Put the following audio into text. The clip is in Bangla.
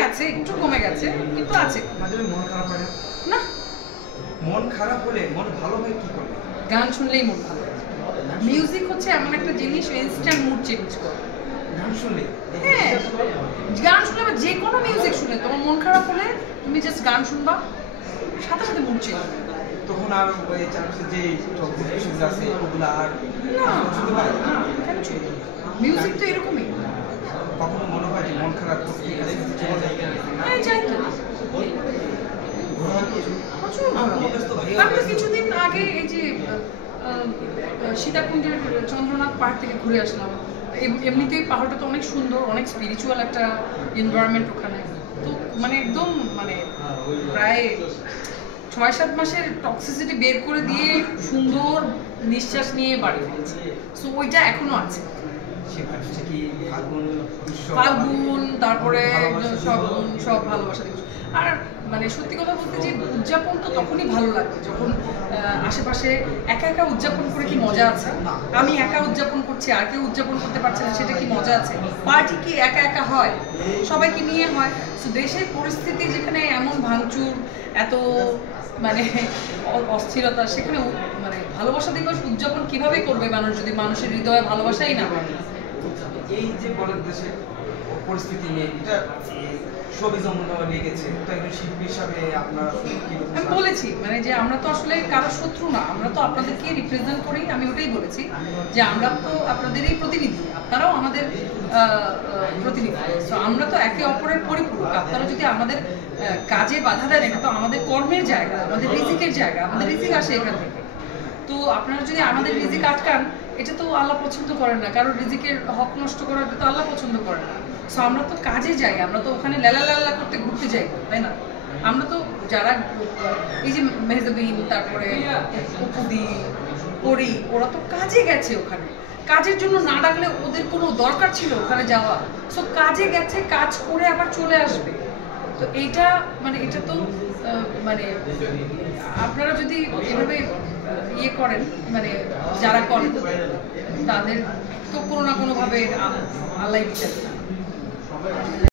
গেছে, একটু কমে গেছে, কিন্তু আছে। মাঝে মন খারাপ হয় না, মন খারাপ হলে মন ভালো হয় কি করবে? গান শুনলেই মন ভালো হয়। মিউজিক হচ্ছে এমন একটা জিনিস, ইনস্ট্যান্ট মুড চেঞ্জ করে। গান শুনলে? হ্যাঁ, গান শুনলে বা যে কোনো মিউজিক শুনে তোমার মন খারাপ হলে তুমি জাস্ট গান শুনবা, সাথে সাথে মুড চেঞ্জ হবে। তখন আর ওই চারপাশে যে টক্সিক ইস্যুস আছে ওগুলো আর না, শুনতে পারে না? কেন শুনবে? মিউজিক তো এরকমই। কখনো মনে হয় যে মন খারাপ করতে গেলে চলে যায়? হ্যাঁ, যাই তো। প্রচুর ভালো। আমি তো কিছুদিন আগে এই যে সীতাকুণ্ডের চন্দ্রনাথ পাহাড় থেকে ঘুরে আসলাম। এমনিতেই পাহাড়টা তো অনেক সুন্দর, অনেক স্পিরিচুয়াল একটা এনভায়রনমেন্ট ওখানে। তো মানে একদম মানে প্রায় ৬-৭ মাসের টক্সিসিটি বের করে দিয়ে সুন্দর নিঃশ্বাস নিয়ে বাড়ি ফিরেছি। সো ওইটা এখনো আছে। সে কি ফাল্গুন, তারপরে সব ভালোবাসা দিবস। আর মানে সত্যি কথা বলতে যে উদযাপন তো তখনই ভালো লাগে যখন আশেপাশে একা একা উদযাপন করে কি মজা আছে? আমি একা উদযাপন করছি, আর কেউ উদযাপন করতে পারছে না, সেটা কি মজা আছে? পার্টি কি একা একা হয়? সবাইকে নিয়ে হয়। তো দেশের পরিস্থিতি যেখানে এমন ভাঙচুর, এত মানে অস্থিরতা, সেখানে মানে ভালোবাসা দিবস উদযাপন কিভাবে করবে মানুষ যদি মানুষের হৃদয়ে ভালোবাসাই না হয়? এই যে বলেন দেশের পরিস্থিতি নিয়ে এটা ছবি জমা লেগেছে, তো একজন শিল্পী হিসাবে আপনার আমি বলেছি মানে যে আমরা তো আসলে কারো শত্রু না, আমরা তো আপনাদেরকে রিপ্রেজেন্ট করি। আমি ওটাই বলেছি যে আমরা তো আপনাদেরই প্রতিনিধি, আপনারাও আমাদের প্রতিনিধি। তো আমরা তো একে অপরের পরিপূরক। আপনারা যদি আমাদের কাজে বাধা দেন, এটা তো আমাদের কর্মের জায়গা, আমাদের রিজিকের জায়গা, আমাদের রিজিক আসে এখান থেকে। তো আপনারা যদি আমাদের রিজিক আটকান, এটা তো আল্লাহ পছন্দ করেন না। কারণ রিজিকের হক নষ্ট করাটা তো আল্লাহ পছন্দ করেন না। সো আমরা তো কাজে যাই, আমরা তো ওখানে লালা করতে ঘুরতে যাই, তাই না? আমরা তো যারা এই যে মেহজাবিন, তারপরে উপুদি, পরি, ওরা তো কাজে গেছে ওখানে। কাজের জন্য না ডাকলে ওদের কোনো দরকার ছিল ওখানে যাওয়া? সো কাজে গেছে, কাজ করে আবার চলে আসবে। তো এইটা মানে এটা তো মানে আপনারা যদি এভাবে ইয়ে করেন, মানে যারা করেন তাদের তো কোনো না কোনোভাবে আল্লাহ বিচার।